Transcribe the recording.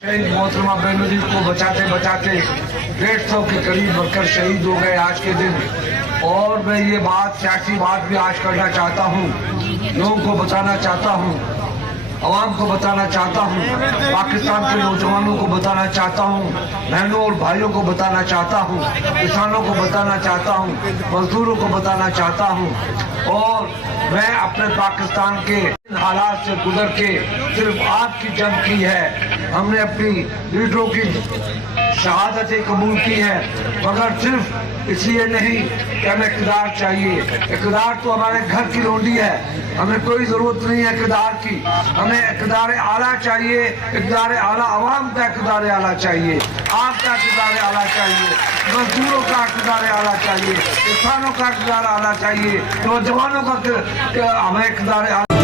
मोहतरमा बेनजीर को बचाते बचाते 150 के करीब वर्कर शहीद हो गए आज के दिन। और मैं ये बात सियासी बात भी आज करना चाहता हूँ, लोगों को बताना चाहता हूँ, अवाम को बताना चाहता हूँ, पाकिस्तान के नौजवानों को बताना चाहता हूँ, बहनों और भाइयों को बताना चाहता हूँ, किसानों को बताना चाहता हूँ, मजदूरों को बताना चाहता हूँ। और मैं अपने पाकिस्तान के हालात से गुजर के सिर्फ आपकी जंग की है। हमने अपनी लीडरों की शहादतें कबूल की है, मगर सिर्फ इसलिए नहीं कि हमें इक़्तिदार चाहिए। इक़्तिदार तो हमारे घर की रोटी है, हमें कोई ज़रूरत नहीं है इक़्तिदार की। हमें इक़्तिदार आला चाहिए, इक़्तिदार आला अवाम का इक़्तिदार आला चाहिए, आपका इक़्तिदार आला चाहिए, मजदूरों का इक़्तिदार आला चाहिए, किसानों का इक़्तिदार आला चाहिए, नौजवानों का हमें इक़्तिदार आला